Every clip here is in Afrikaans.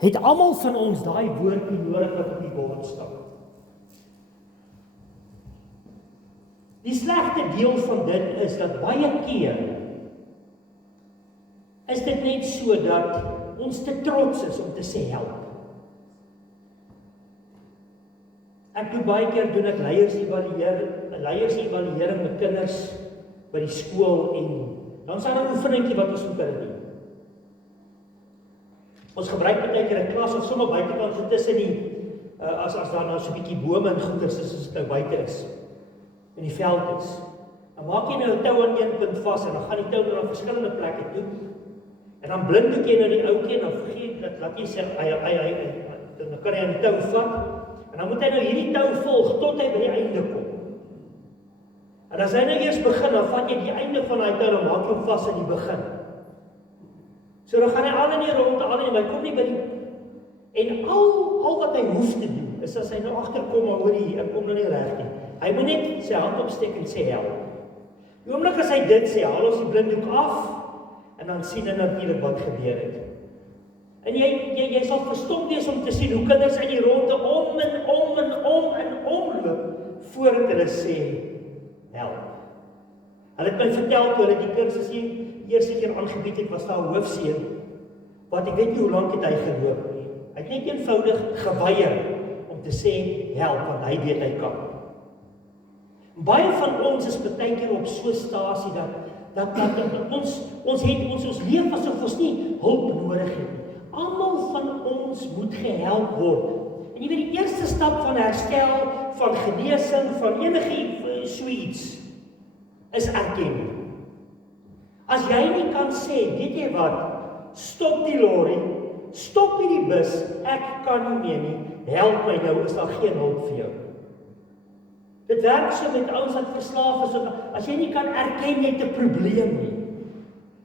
het almal van ons daai woordjie nodig wat op die bord staan. Die slegte deel van dit is dat baie keer is dit net so dat ons te trots is om te sê help. Ek doen baie keer doen ek leiersevaluering met kinders by die skool en dan is daar 'n oefeningkie wat ons moet doen. Ons gebruik baie keer 'n klas of sommer buitekant so tussen die as daar nou so 'n bietjie bome en goeders is as dit nou buite is. In die veld is. Dan maak jy nou 'n tou aan een punt vas en dan gaan die tou na verskillende plekke toe. En dan blinddoek jy nou die ouetjie en dan vergeet dat laat jy sê dan kan hy aan die tou vat en dan moet hy nou hierdie tou volg tot hy by die einde kom. En as hy nou eers begin, dan vat jy die einde van daai tou en maak hom vas aan die begin. So dan gaan hy al in die ronde, maar hy kom nie by die en al wat hy hoef te doen is as hy nou agterkom maar hoor ek kom nou nie reg nie. Hy moet net sy hand opsteek en sê help. Die oomblik as hy dit sê, haal ons die blinddoek af en dan sien hy natuurlik wat gebeur het. En jy sal verstom wees om te sien hoe kinders in die ronde om loop voordat hulle sê help. Hulle het my vertel toe hulle die kursus eerste keer aangebied het, was daar 'n hoofseun wat ek weet nie hoe lank het hy geloop nie. Hy het net eenvoudig geweier om te sê help want hy weet hy kan. Baie van ons is baie keer op so 'n stasie dat ons leef asof ons nie hulp nodig het nie. Almal van ons moet gehelp word. En jy weet die eerste stap van herstel, van genesing, van enige so iets is erkenning. As jy nie kan sê, weet jy wat, stop die lorry, stop hierdie bus, ek kan nie meer nie, help my nou, is daar geen hulp vir jou. Dit werk so met ouens wat verslaaf is, as jy nie kan erken jy het 'n probleem nie,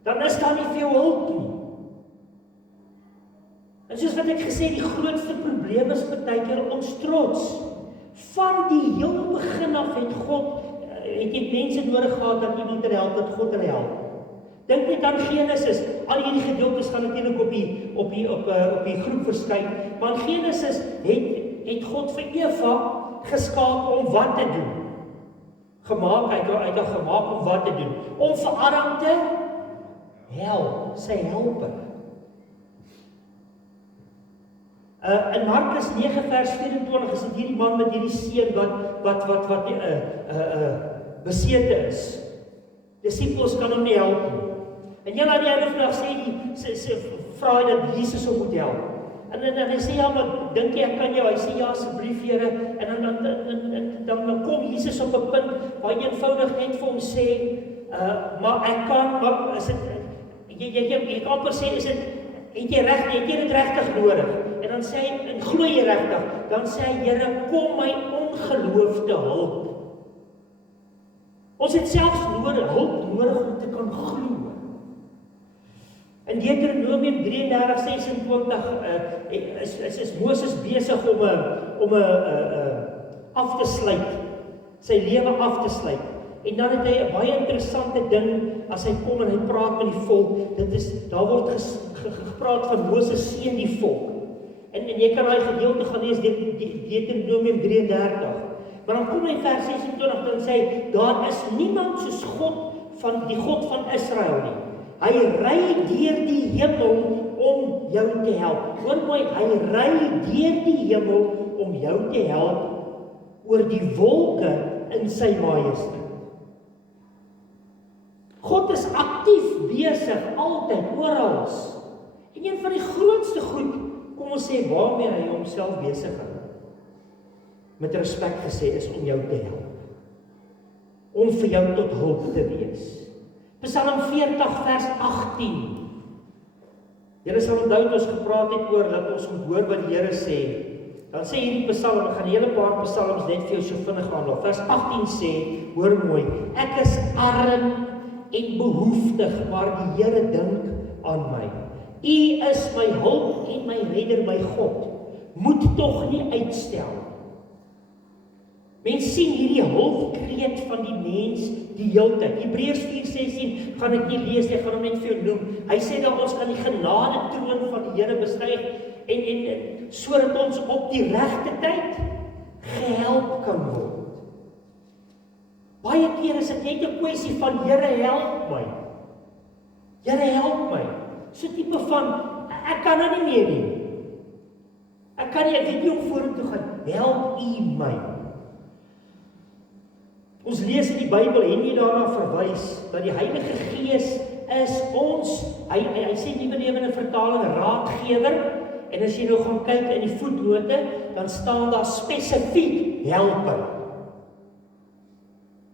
dan is daar nie vir jou hulp nie. En soos wat ek gesê, die grootste probleem is baie keer ons trots. Van die heel begin af het jy mense nodig gehad dat iemand help, dat God hulle help. Dink net aan Genesis, al hierdie gedeeltes gaan natuurlik op die groep verskyn, maar in Genesis het God vir Eva geskaap om wat te doen? Hy het haar gemaak om wat te doen? Om vir Adam te help, sy helper. In Markus 9 vers 24 is dit hierdie man met hierdie seun wat besete is. Disippels kan hom nie help nie. En julle aan die einde van die dag sê vra hy dat Jesus hom moet help. En hy sê ja, maar dink jy ek kan jou? Hy sê ja asseblief Here. En dan kom Jesus op 'n punt waar hy eenvoudig net vir hom sê, maar ek kan, maar is dit jy kan amper sê is dit het jy dit regtig nodig? En dan sê hy, en glo jy regtig? Dan sê hy, Here, kom my ongeloof te hulp. Ons het selfs hulp nodig om te kan glo. In Deuteronomium 33:26 is Moses besig om af te sluit, sy lewe af te sluit. En dan het hy 'n baie interessante ding as hy kom en hy praat met die volk. Daar word gepraat van Moses seën die volk. En jy kan daai gedeelte gaan lees, Deuteronomium 33. Maar dan kom hy vers 26 dan sê hy, daar is niemand soos die God van Israel nie. Hy ry deur die hemel om jou te help. Hoor mooi, hy ry deur die hemel om jou te help oor die wolke in sy majesteit. God is aktief besig, altyd, oral. En een van die grootste goed, kom ons sê, waarmee hy homself besig hou, met respek gesê, is om jou te help. Om vir jou tot hulp te wees. Psalm 40 vers 18. Julle sal onthou toe ons gepraat het oor dat ons moet hoor wat die Here sê. Dan sê hierdie Psalm, ek gaan 'n hele paar psalms net vir jou so vinnig aanhaal. Vers 18 sê, hoor mooi, ek is arm en behoeftig, maar die Here dink aan my. U is my hulp en my redder, my God. Moet tog nie uitstel. Mens sien hierdie hulpkreet van die mens die hele tyd. Hebreërs 4:16 gaan ek nie lees nie, ek gaan hom net vir jou noem. Hy sê dat ons kan die genade troon van die Here bestyg en sodat ons op die regte tyd gehelp kan word. Baie keer is dit net 'n kwessie van Here help my. Here help my. So tipe van ek kan nou nie meer nie. Ek kan nie, ek weet nie hoe vorentoe gaan. Help U my. Ons lees in die Bybel en jy daarna verwys dat die Heilige Gees is ons, hy sê nie benewende 'n vertaling raadgewer, en as jy nou gaan kyk in die voetnote, dan staan daar spesifiek helper.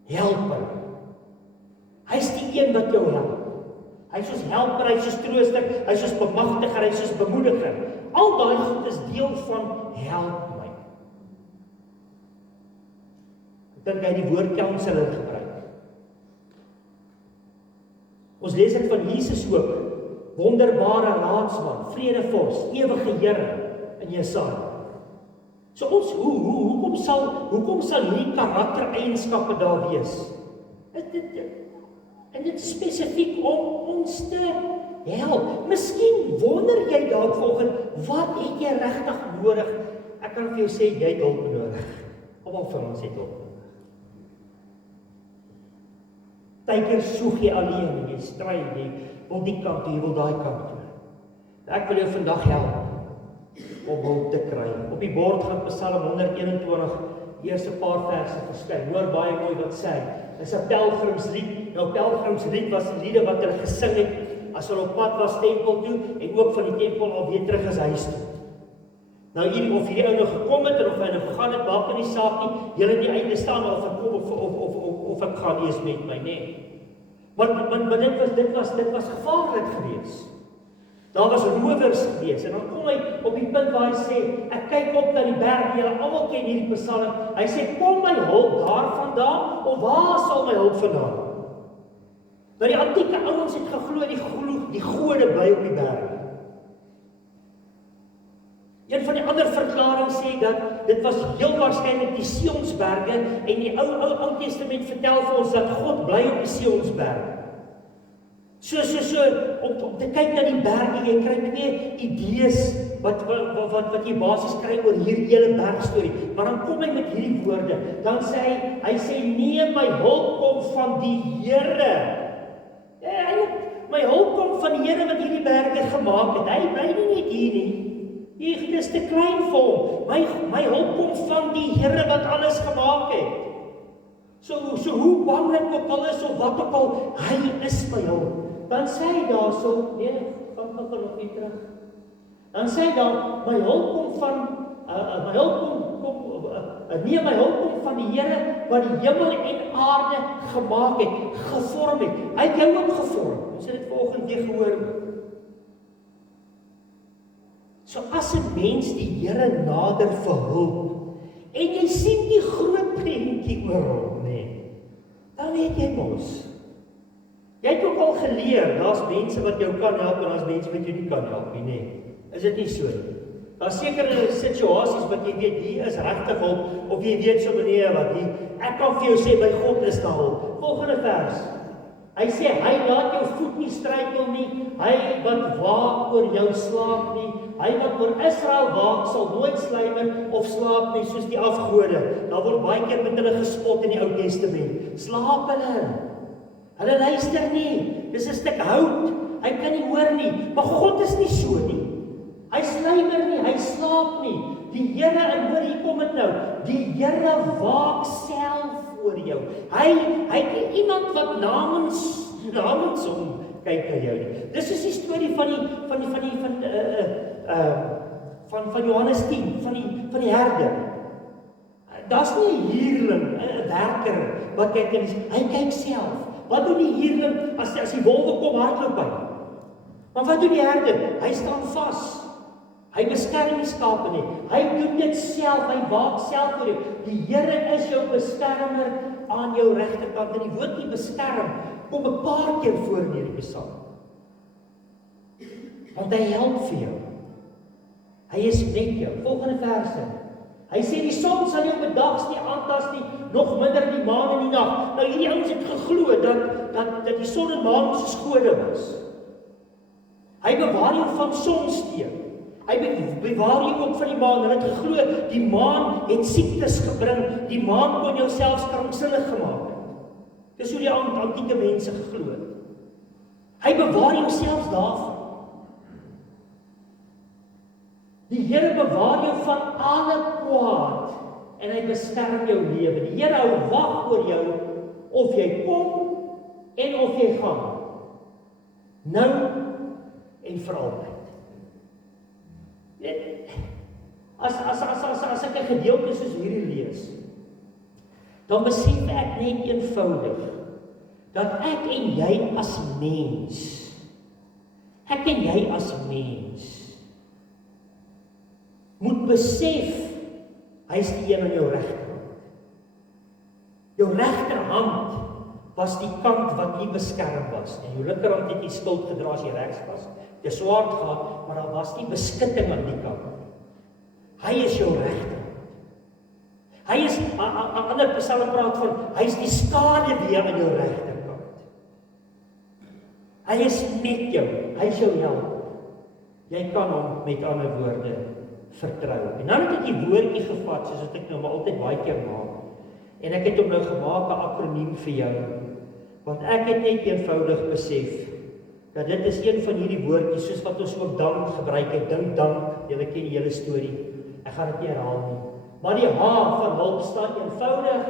Helper. Hy is die een wat jou help. Hy is soos helper, hy is soos trooster, hy is soos bemagtiger, hy is soos bemoediger. Al daai goed is deel van help my. Ek dink hy die woord counselor gebruik. Ons lees dit van Jesus ook, wonderbare raadsman, vredevors, ewige Here in Jesaja. So ons, hoekom sal hierdie karaktereienskappe daar wees? En dit is spesifiek om ons te help. Miskien wonder jy dalk vanoggend, wat het jy regtig nodig? Ek kan vir jou sê, jy het hulp nodig. Almal van ons het hulp nodig. Partykeer soek jy alleen, jy stry, jy wil die kant toe, jy wil daai kant toe. Ek wil jou vandag help om hulp te kry. Op die bord gaan Psalm 121, die eerste paar verse verskyn. Hoor baie mooi wat sê. Dit is 'n pelgrimslied. Nou pelgrimslied was die liede wat hulle gesing het as hulle op pad was tempel toe en ook van die tempel al weer terug as huis toe. Nou hier of hierdie ou nou gekom het en of hy nou gegaan het, maak in die saak nie. Julle in die einde staan of ek kom of ek gaan eers met my, nee. Maar dit was gevaarlik geweest. Daar was rowers geweest en dan kom hy op die punt waar hy sê, ek kyk op na die berg, julle almal ken hierdie Psalm. Hy sê, kom my hulp daar vandaan, of waar sal my hulp vandaan? Nou die antieke ouens het geglo die gode bly op die berg. Een van die ander verklaringe sê dat dit was heel waarskynlik die Sionsberge en die Ou Testament vertel vir ons dat God bly op die Sionsberg. So om te kyk na die berge, jy kry twee idees wat jy basies kry oor hierdie hele bergstorie. Maar dan kom hy met hierdie woorde. Dan sê hy sê nee, my hulp kom van die Here. My hulp kom van die Here wat hierdie berge gemaak het. Hy bly nie net hier nie. Hier is te klein vir hom. My hulp kom van die Here wat alles gemaak het. So hoe banglik ook al is of wat ook al, hy is my hulp. Dan sê hy daarso, nee, gaan nog nie terug. Dan sê hy dan, my hulp kom van die Here wat die hemel en aarde gemaak het, gevorm het. Hy het jou ook gevorm. Ons het dit vanoggend weer gehoor. So as 'n mens die Here nader vir hulp, en jy sien die groot prentjie oor hom, nee, dan weet jy mos. Jy het ook al geleer, daar's mense wat jou kan help en daar's mense wat jou nie kan help nie, nee. Is dit nie so nie? Daar's sekere situasies wat jy weet, hier is regtig hulp, of jy weet so meneer wat hier, ek kan vir jou sê, by God is daar hulp. Volgende vers. Hy sê, hy laat jou voet nie struikel nie, hy wat waak oor jou slaap nie, hy wat oor Israel waak, sal nooit sluimer of slaap nie, soos die afgode. Daar word baie keer met hulle gespot in die Ou Testament. Slaap hulle luister nie, dis 'n stuk hout, hy kan nie hoor nie, maar God is nie so nie. Hy sluimer nie, hy slaap nie. Die Here, en hoor, hier kom dit nou, die Here waak self oor jou. Hy het nie iemand wat namens hom kyk na jou nie. Dis is die storie van Johannes 10, van die herder. Daar's nie 'n huurling, 'n werker wat kyk en hy kyk self. Wat doen die huurling as die wolwe kom hardloop hy? Maar wat doen die herder? Hy staan vas. Hy beskerm die skape nie. Hy doen dit self, hy waak self oor jou. Die Here is jou beskermer aan jou regterkant. En die woord nie beskerm kom 'n paar keer voor in hierdie Psalm. Want hy help vir jou. Hy is met jou. Volgende verse. Hy sê die son sal jou bedags nie aantas nie, nog minder die maan in die nag. Nou hierdie ouens het geglo dat die son en maan soos gode was. Hy bewaar jou van sonsteek. Hy bewaar jou ook van die maan. Hulle het geglo, die maan het siektes gebring, die maan kon jou selfs kranksinnig gemaak het. Dis hoe die antieke mense geglo het. Hy bewaar jou selfs daarvan. Die Here bewaar jou van alle kwaad en hy beskerm jou lewe. Die Here hou wag oor jou of jy kom en of jy gaan. Nou en vir altyd. As ek 'n gedeelte soos hierdie lees, dan besef ek net eenvoudig dat ek en jy as mens moet besef hy is die een aan jou regterhand. Jou regterhand was die kant wat nie beskerm was. En jou linkerhand het die skuld gedra as jy regs was. Jy swaard gehad, maar daar was nie beskutting aan die kant. Hy is jou regterhand. Hy is, 'n ander Psalm praat van, hy is die skaduwee aan jou regterkant. Hy is met jou, hy is jou help. Jy kan hom met ander woorde vertrou. En dan het ek die woordjie gevat, soos wat ek nou maar altyd baie keer maak. En ek het hom nou gemaak 'n akroniem vir jou. Want ek het net eenvoudig besef dat dit is een van hierdie woordjies soos wat ons ook dank gebruik het, dink dank, julle ken die hele storie. Ek gaan dit nie herhaal nie. Maar die H van hulp staan eenvoudig.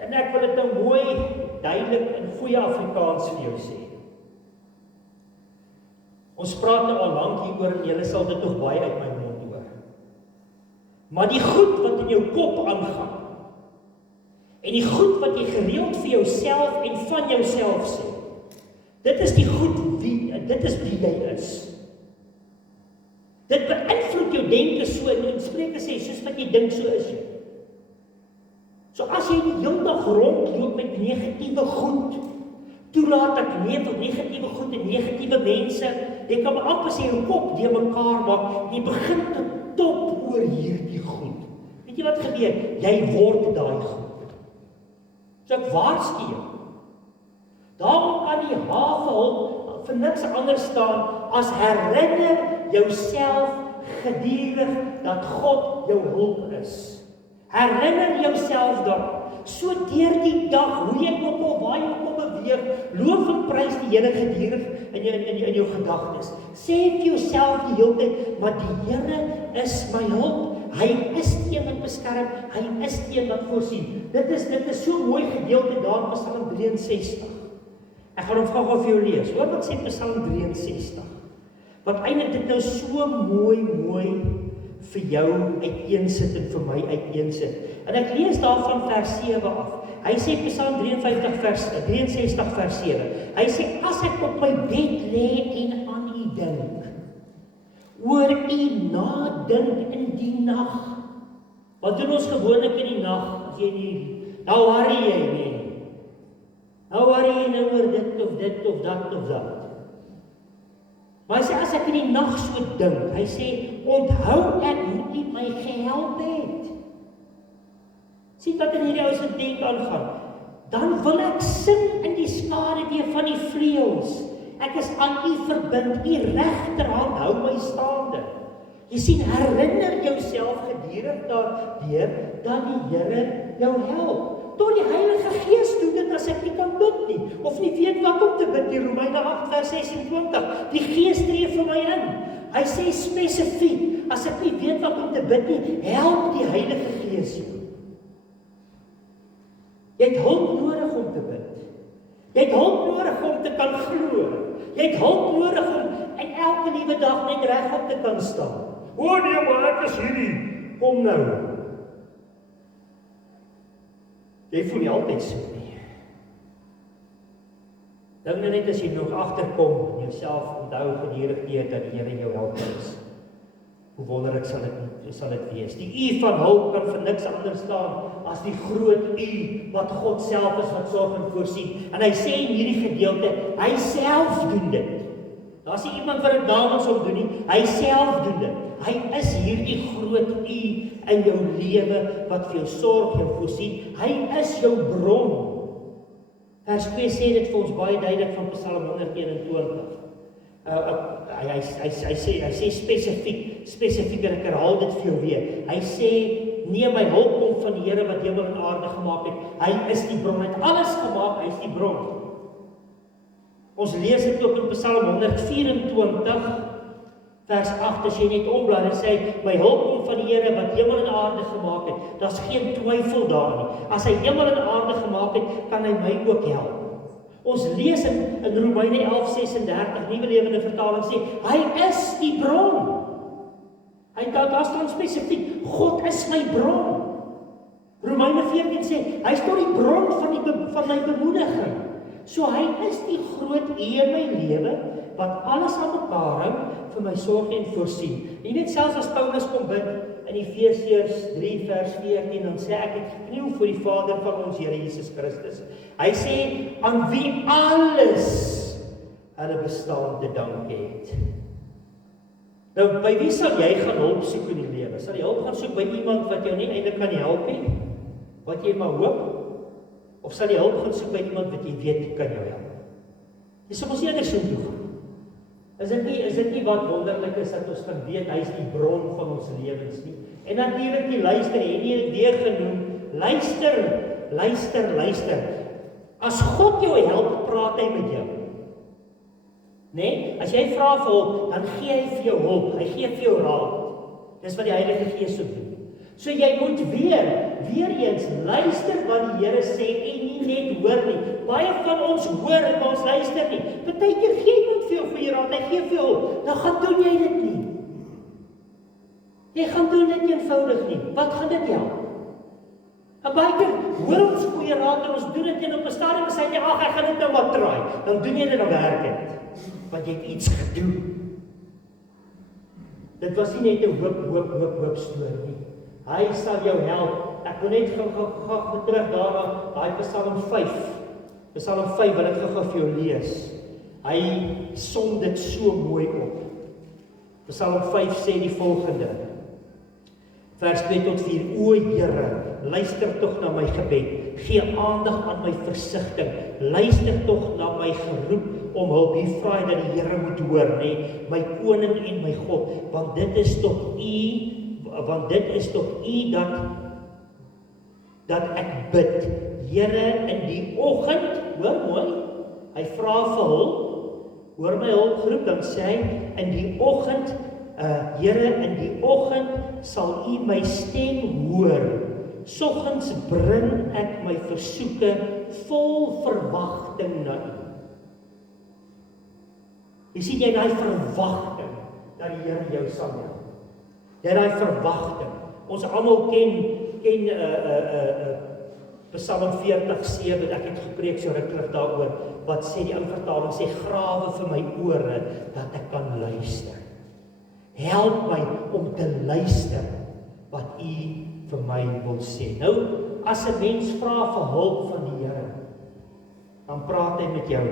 En ek wil dit nou mooi, duidelik in goeie Afrikaans vir jou sê. Ons praat nou al lank hieroor en julle sal dit nog baie uit my mond hoor. Maar die goed wat in jou kop aangaan, en die goed wat jy gereeld vir jouself en van jouself sê, dit is die goed dit is wie jy is. Dit beïnvloed jou denke so, en Spreuke sê, soos wat jy dink, so is jy. So as jy die hele dag rondloop met negatiewe goed, toelaat ek leef op negatiewe goed en negatiewe mense, jy kan amper sê jou kop die mekaar maak, jy begin te top oor hierdie goed. Weet jy wat gebeur? Jy word daai goed. So ek waarsku jou. Daarom kan die H vir niks anders staan as herinner jouself gedurig dat God jou hulp is. Herinner jouself daaraan. So deur die dag, hoe jy ook al waar jy ook al beweeg, loof en prys die Here gedurig in jou gedagtes. Sê vir jouself die hele tyd, maar die Here is my hulp. Hy is die een wat beskerm, hy is die een wat voorsien. Dit is so mooi gedeelte daar in Psalm 63. Ek gaan hom gou vir jou lees. Hoor wat sê Psalm 63. Wat eintlik dit nou so mooi vir jou uiteensit en vir my uiteensit. En ek lees daarvan vers 7 af. Hy sê Psalm 63 vers 7. Hy sê, as ek op my bed lê en aan U dink, oor U nadink in die nag. Wat doen ons gewoonlik in die nag? As jy nie, nou worry jy nie. Nou worry jy nou oor dit of dat. Maar hy sê, as ek in die nag so dink, hy sê, onthou ek hoe U my gehelp het. Sien wat in hierdie ou se denk aangaan. Dan wil ek sing in die skaduwee van die vleuels. Ek is aan U verbind, U regterhand hou my staande. Jy sien, herinner jouself gedurig daardeur dat die Here jou help. Tot die Heilige Gees doen dit as ek nie kan bid nie, of nie weet wat om te bid nie. Romeine 8 vers 26. Die Gees tree vir my in. Hy sê spesifiek, as ek nie weet wat om te bid nie, help die Heilige Gees jou. Jy het hulp nodig om te bid. Jy het hulp nodig om te kan glo. Jy het hulp nodig om en elke liewe dag net regop te kan staan. O nee, maar ek is hierdie. Kom nou. Jy voel nie altyd so nie. Dink net as jy nog agterkom en jouself onthou gedurig keer dat die Here jou help is. Hoe wonderlik sal dit wees. Die U van hulp kan vir niks anders staan as die groot U wat God self is wat sorg en voorsien. En hy sê in hierdie gedeelte, hy self doen dit. Daar's nie iemand wat dit namens hom doen nie, hy self doen dit. Hy is hierdie groot U in jou lewe wat vir jou sorg en voorsien. Hy is jou bron. Vers 2 sê dit vir ons baie duidelik van Psalm 121. hy sê spesifiek en ek herhaal dit vir jou weer. Hy sê, nee, my hulp kom van die Here wat hemel en aarde gemaak het. Hy is die bron, hy het alles gemaak, hy is die bron. Ons lees dit ook in Psalm 124, vers 8, as jy net omblaai, en sê, my hulp kom van die Here wat hemel en aarde gemaak het. Daar's geen twyfel daar nie. As hy hemel en aarde gemaak het, kan hy my ook help. Ons lees in Romeine 11:36, Nuwe Lewende Vertaling sê, hy is die bron. Daar staan spesifiek, God is my bron. Romeine 14 sê, hy is tot die bron van my bemoediging. So hy is die groot in my lewe, wat alles aan mekaar hou, vir my sorg en voorsien. Jy weet, selfs as Paulus kom bid, in Efesiërs 3 vers 14, dan sê ek het gekniel voor die Vader van ons Here Jesus Christus. Hy sê, aan wie alles hulle bestaan te dank het. Nou, by wie sal jy gaan hulp soek in die lewe? Sal jy hulp gaan soek by iemand wat jou nie eintlik kan help nie? Wat jy maar hoop? Of sal jy hulp gaan soek by iemand wat jy weet kan jou help? Jy sal ons eerder so toe gaan. Is dit nie wat wonderlik is dat ons kan weet, hy is die bron van ons lewens nie? En natuurlik die luister, en nie het weer genoem, luister. As God jou help, praat hy met jou. Nee, as jy vra vir hulp, dan gee hy vir jou hulp, hy gee vir jou raad. Dis wat die Heilige Gees so doen. So jy moet weer eens luister wat die Here sê en nie net hoor nie. Baie van ons hoor en ons luister nie. Partykeer gee iemand vir jou goeie raad, hy gee vir jou hulp, dan gaan doen jy dit nie. Jy gaan doen dit eenvoudig nie. Wat gaan dit help? En baie keer hoor ons goeie raad en ons doen dit en op 'n stadium sê jy, ag, ek gaan dit nou maar try. Dan doen jy dit en werk dit. Want jy het iets gedoen. Dit was nie net 'n hoop storie nie. Hy sal jou help. Ek wil net gou terug daarna, daai Psalm 5. Psalm 5 wil ek gou vir jou lees. Hy som dit so mooi op. Psalm 5 sê die volgende. Vers 2 tot 4. O Here, luister tog na my gebed. Gee aandag aan my versigtiging. Luister tog na my geroep om hulp. Hier vra hy dat die Here moet hoor, nê? My koning en my God, want dit is tot U dat ek bid. Here, in die oggend, hoor mooi, hy vra vir hulp, hoor my hulpgeroep, dan sê hy, in die oggend, Here, in die oggend sal U my stem hoor. Soggens bring ek my versoeke vol verwagting na U. Jy sien jy daai verwagting dat die Here jou sal help. Jy daai verwagting. Ons almal ken Psalm 40:7, ek het gepreek so ruklik daaroor, wat sê die ou vertaling sê, grawe vir my ore dat ek kan luister. Help my om te luister wat U vir my wil sê. Nou, as 'n mens vra vir hulp van die Here, dan praat hy met jou.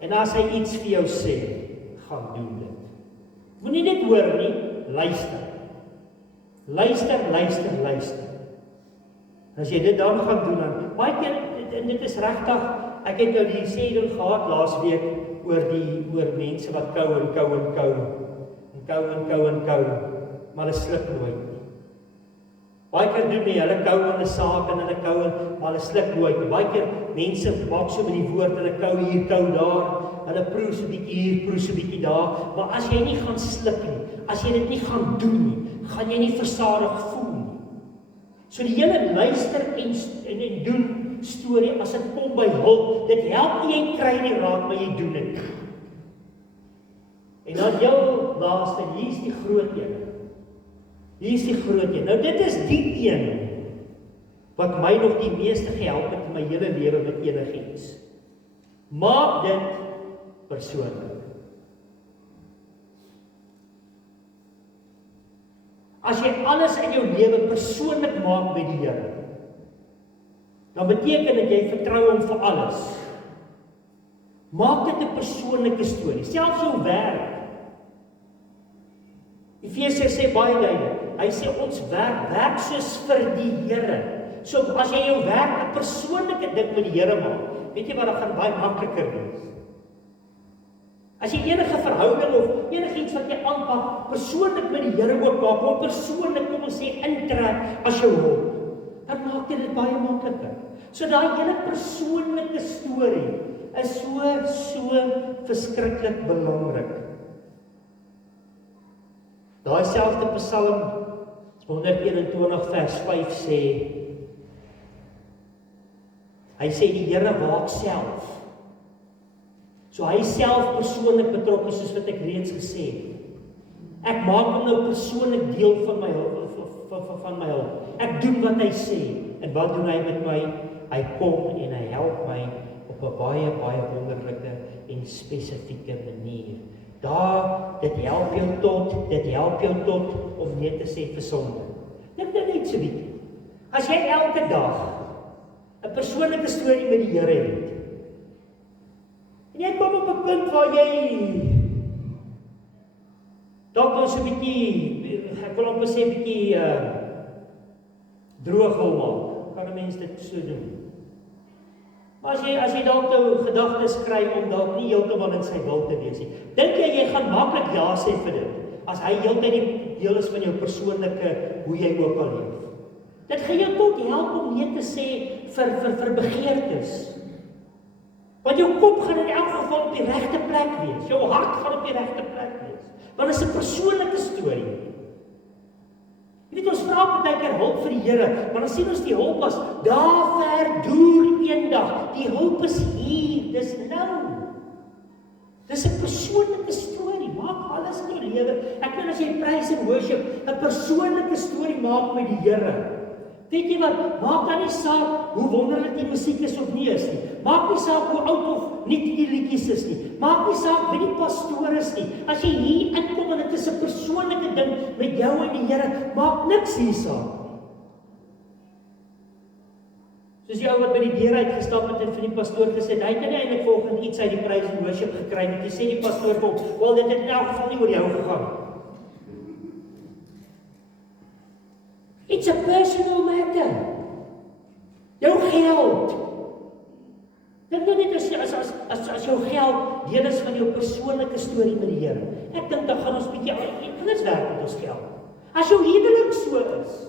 En as hy iets vir jou sê, gaan doen dit. Moenie net hoor nie, luister. Luister. As jy dit dan gaan doen, dan baie keer, en dit is regtig, ek het nou die sêding gehad laasweek oor mense wat kou, maar hulle sluk nooit nie. Baie keer doen nie, hulle kou aan 'n saak en hulle kou, maar hulle sluk nooit. Baie keer mense maak so met die woord, hulle kou hier, kou daar, hulle proe so bietjie hier, proe so bietjie daar, maar as jy nie gaan sluk nie, as jy dit nie gaan doen nie, gaan jy nie versadig voel nie. So die hele luister en doen storie, as dit kom by hulp, dit help nie, jy kry die raad, maar jy doen dit. En dan jou laaste, hier is die groot een. Nou dit is die een wat my nog die meeste gehelp het in my hele lewe met enigiets. Maak dit persoonlik. As jy alles in jou lewe persoonlik maak met die Here, dan beteken dit jy vertrou hom vir alles. Maak dit 'n persoonlike storie, selfs jou werk. Efesiërs sê baie duidelik, hy sê ons werk soos vir die Here. So as jy jou werk 'n persoonlike ding met die Here maak, weet jy wat, dan gaan baie makliker wees. As jy enige verhouding of enigiets wat jy aanpak, persoonlik met die Here oopmaak, hom persoonlik, kom ons sê, intrek as jou hulp, dan maak jy dit baie makliker. So daai hele persoonlike storie is so verskriklik belangrik. Daai selfde Psalm 121 vers 5 sê, hy sê die Here waak self. So hy self persoonlik betrokke, soos wat ek reeds gesê het. Ek maak hom nou persoonlik deel van my hulp. Ek doen wat hy sê. En wat doen hy met my? Hy kom en hy help my op 'n baie wonderlike en spesifieke manier. Dit help jou tot om nee te sê vir sonde. Dink nou net so bietjie. As jy elke dag 'n persoonlike storie met die Here het, en jy kom op 'n punt waar jy dalk nou so 'n bietjie, ek wil amper sê bietjie droog wil maak, kan 'n mens dit so doen. Maar as jy dalk nou gedagtes kry om dalk nie heeltemal in sy wil te wees nie, dink jy gaan maklik ja sê vir dit, as hy heeltyd die deel is van jou persoonlike, hoe jy ook al leef. Dit gaan jou tot help om nee te sê vir begeertes. Want jou kop gaan in elk geval op die regte plek wees. Jou hart gaan op die regte plek wees. Want dit is 'n persoonlike storie. Jy weet, ons vra baie keer hulp vir die Here, maar dan sien ons die hulp as daar verdoer eendag. Die hulp is hier, dis nou. Dis 'n persoonlike storie. Maak alles in jou lewe. Ek wil as jy praise en worship 'n persoonlike storie maak met die Here. Weet jy wat, maak dan nie saak hoe wonderlik die musiek is of nie is nie. Maak nie saak hoe oud of nie die liedjies is nie. Maak nie saak wie die pastoor is nie. As jy hier inkom en dit is 'n persoonlike ding met jou en die Here, maak niks hier saak nie. Soos die ou wat by die deur uitgestap het en vir die pastoor gesê, hy het nie eintlik vanoggend iets uit die praise and worship gekry nie. Jy sê die pastoor vir hom, wel dit het in elk geval nie oor jou gegaan nie. It's a personal matter. Jou geld. Dink nou net as jou geld deel is van jou persoonlike storie met die Here. Ek dink dan gaan ons bietjie anders werk met ons geld. As jou huwelik so is,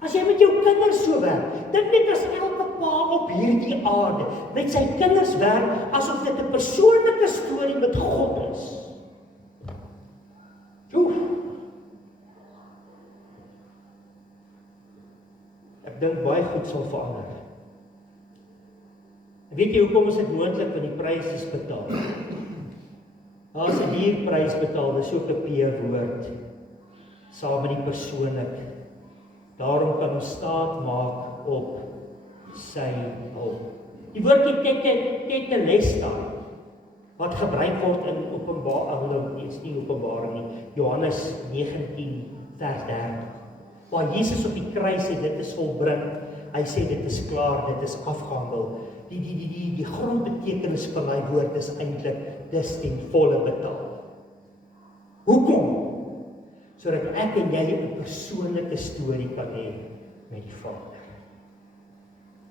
as jy met jou kinders so werk, dink net as elke pa op hierdie aarde met sy kinders werk, asof dit 'n persoonlike storie met God is. Ek dink baie goed sal verander. Weet jy hoekom is dit moontlik want die prys is betaal? Daar is 'n duur prys betaal, dis ook 'n P-woord, saam met die persoonlik. Daarom kan ons staat maak op sy hulp. Die woordjie tetelesta, wat gebruik word in Openbaring, is nie Openbaring nie, Johannes 19 vers 30. Waar Jesus op die kruis sê, dit is volbring. Hy sê, dit is klaar, dit is afgehandel. Die grondbetekenis van daai woord is eintlik, dis ten volle betaal. Hoekom? Sodat ek en jy 'n persoonlike storie kan hê met die Vader.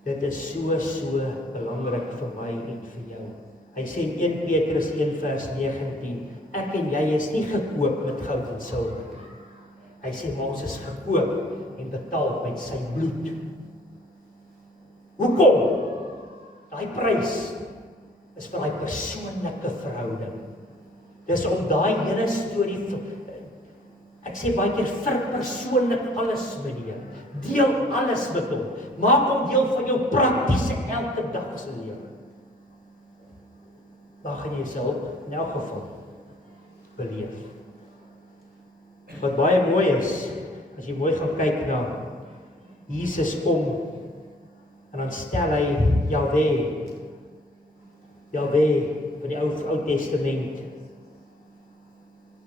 Dit is so belangrik vir my en vir jou. Hy sê in 1 Petrus 1 vers 19, ek en jy is nie gekoop met goud en silwer. Hy sê, maar ons is gekoop en betaal met sy bloed. Hoekom? Daai prys is vir daai persoonlike verhouding. Dis om daai hele storie, ek sê baie keer, verpersoonlik alles met die Here. Deel alles met hom. Maak hom deel van jou praktiese elke dag se lewe. Dan gaan jy self in elk geval beleef. Wat baie mooi is, as jy mooi gaan kyk na Jesus kom, en dan stel hy Jahweh van die Ou Testament,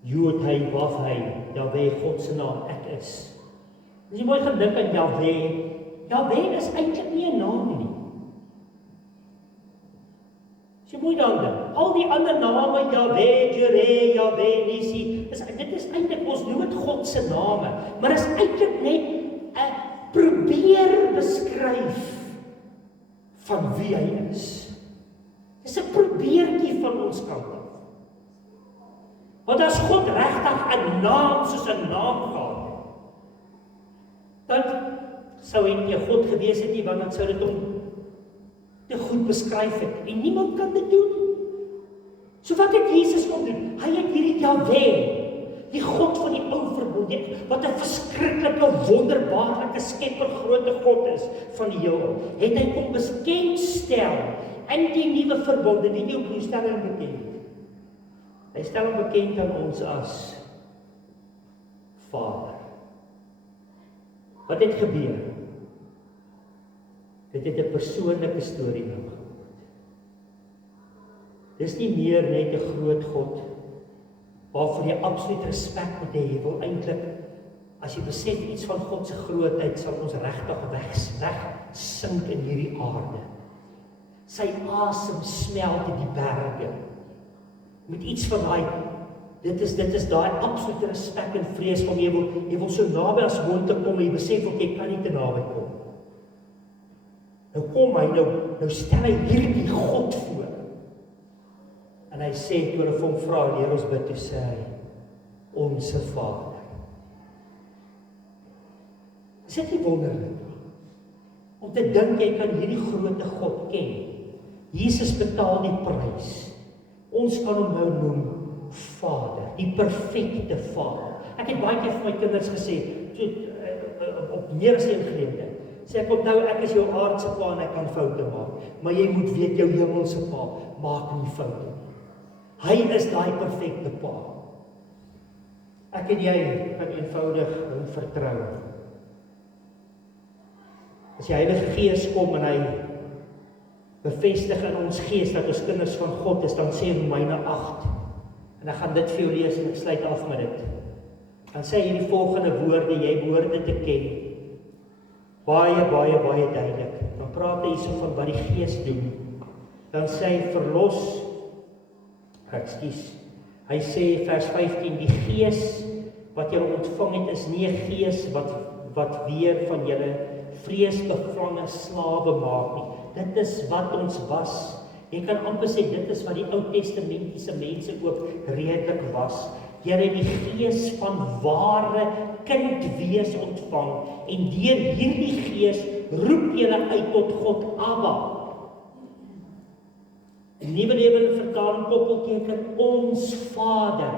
Jod hy, Waf hy, Jahweh, God se naam, ek is. As jy mooi gaan dink aan Jahweh is eintlik nie 'n naam nie. As jy mooi daaraan dink, al die ander name, Jahweh, Jireh, Jahweh, Nisi, dit is eintlik, ons noem dit God se name, maar is eintlik net 'n probeer beskryf van wie hy is. Dis 'n probeertjie van ons kant af. Want as God regtig 'n naam soos 'n naam gehad het, dan sou hy nie 'n God gewees het nie, want dan sou dit hom te goed beskryf het. En niemand kan dit doen. So wat het Jesus kom doen? Hy het hierdie Jahwe, die God van die ou verbond, wat 'n verskriklike, wonderbaarlike skepper, groot God is van die heelal, het hy kom bekendstel in die nuwe verbond, en nie opnieuw stel hom bekend. Hy stel hom bekend aan ons as Vader. Wat het gebeur? Dit het 'n persoonlike storie nou geword. Dis nie meer net 'n groot God waarvoor jy absoluut respek moet hê. Jy wil eintlik, as jy besef iets van God se grootheid, sal ons regtig wegsink in hierdie aarde. Sy asem smelt in die berge. Met iets van daai, dit is daai absolute respek en vrees van jy wil so naby as moontlik kom, en jy besef ook jy kan nie te naby kom. Nou kom hy, nou stel hy hierdie God voor. En hy sê, toe hulle vir hom vra, leer ons bid, toe sê hy, Onse Vader. Is dit nie wonderlik? Om te dink jy kan hierdie grote God ken. Jesus betaal die prys. Ons kan hom nou noem Vader, die perfekte Vader. Ek het baie keer vir my kinders gesê, op meer as een geleentheid, sê ek onthou, ek is jou aardse pa en ek kan foute maak, maar jy moet weet, jou hemelse pa maak nie foute nie. Hy is daai perfekte pa. Ek en jy kan eenvoudig hom vertrou. As die Heilige Gees kom en hy bevestig in ons gees dat ons kinders van God is, dan sê Romeine 8, en ek gaan dit vir jou lees en ek sluit af met dit. Dan sê hy die volgende woorde, jy behoort dit te ken. Baie duidelik. Dan praat hy hierso van wat die Gees doen. Dan sê hy hy sê vers 15, die Gees wat julle ontvang het, is nie 'n gees wat weer van julle vreesbevange slawe maak nie. Dit is wat ons was. Jy kan amper sê, dit is wat die Ou Testamentiese mense ook redelik was. Julle het die Gees van ware kind wees ontvang, en deur hierdie Gees roep julle uit tot God, Abba. Die Nuwe Lewende Vertaling koppelteken ons Vader.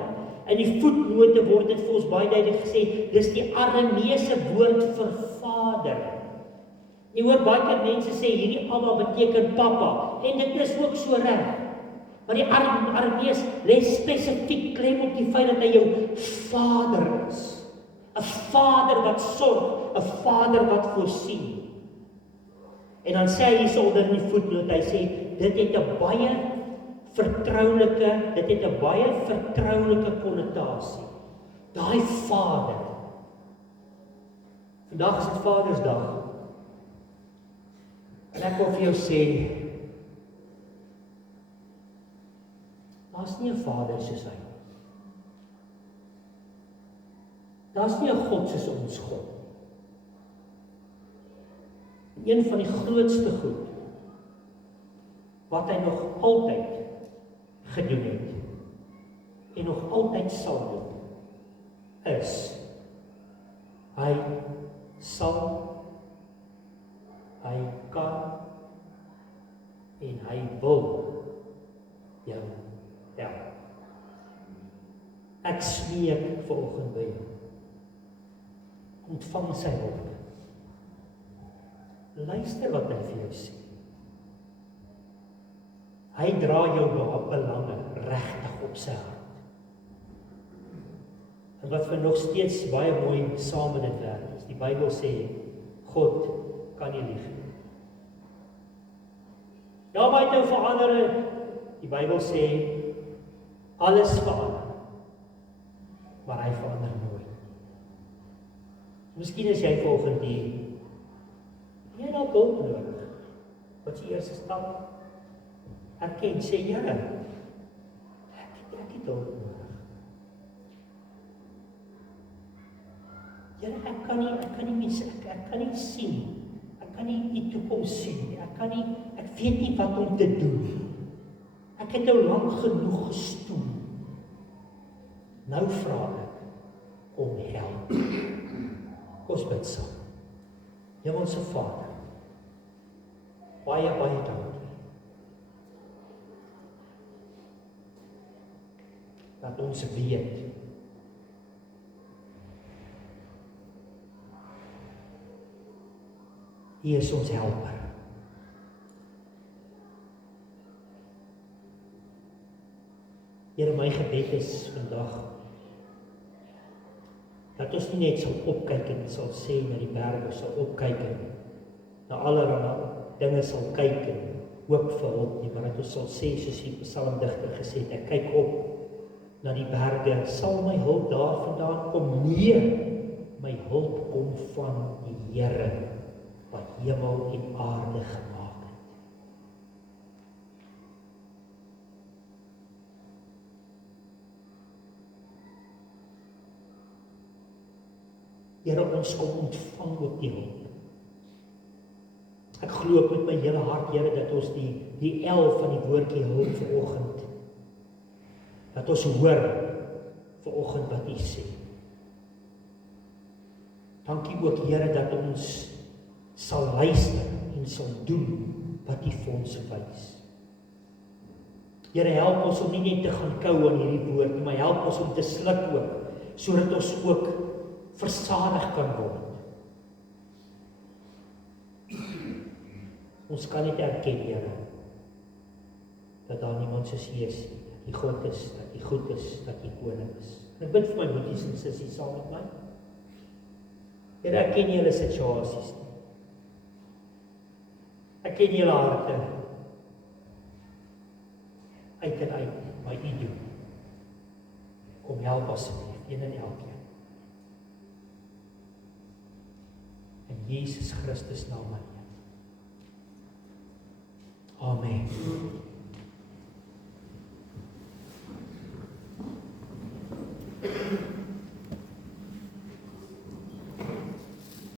In die voetnote word dit vir ons baie duidelik gesê, dis die Arameese woord vir Vader. Jy hoor baie keer mense sê, hierdie Abba beteken Papa, en dit is ook so reg. Maar die Aramees lê spesifiek klem op die feit dat hy jou Vader is. 'n Vader wat sorg, 'n Vader wat voorsien. En dan sê hy hierso onder in die voetnoot, hy sê, dit het 'n baie vertroulike konnotasie. Daai Vader. Vandag is dit Vadersdag. En ek wil vir jou sê, daar's nie 'n Vader soos hy. Daar's nie 'n God soos ons God. Een van die grootste goed wat hy nog altyd gedoen het en nog altyd sal doen, is hy sal, hy kan en hy wil jou help. Ek smeek vanoggend by jou. Ontvang sy hulp. Luister wat hy vir jou sê. Hy dra jou belange regtig op sy hart. En wat vir nog steeds baie mooi saam met dit werk is, die Bybel sê, God kan nie lieg nie. Ja, maar hy het nou verander. Die Bybel sê, alles verander. Maar hy verander nooit. Miskien is jy vanoggend hier, jy dalk hulp nodig. Wat is die eerste stap? Erken, sê Here, ek het hulp nodig. Here, ek kan nie sien. Ek kan nie die toekoms sien nie. Ek weet nie wat om te doen. Ek het nou lank genoeg gestoel. Nou vra ek, kom help. Ons bid saam. Hemelse Vader, baie dankie dat ons weet U is ons helper. Here, my gebed is vandag dat ons nie net sal opkyk en sal sê na die berge, sal opkyk en na allerlei dinge sal kyk en hoop vir hulp nie, maar dat ons sal sê, soos die psalmdigter gesê het, ek kyk op na die berge, sal my hulp daar vandaan kom? Nee, my hulp kom van die Here wat hemel en aarde gemaak het. Here, ons kom ontvang ook die hulp. Ek glo met my hele hart, Here, dat ons die L van die woordjie hulp vanoggend, dat ons hoor vanoggend wat U sê. Dankie ook, Here, dat ons sal luister en sal doen wat U vir ons wys. Here, help ons om nie net te gaan kou aan hierdie woord, maar help ons om te sluk ook, sodat ons ook versadig kan word. Ons kan net erken, Here, dat daar niemand soos U is, dat U God is, dat U goed is, dat U koning is. En ek bid vir my boeties en sissies saam met my. Here, ek ken julle situasies nie. Ek ken julle harte uit en uit, maar U doen. Kom help asseblief, een en elkeen. In Jesus Christus naam. Amen.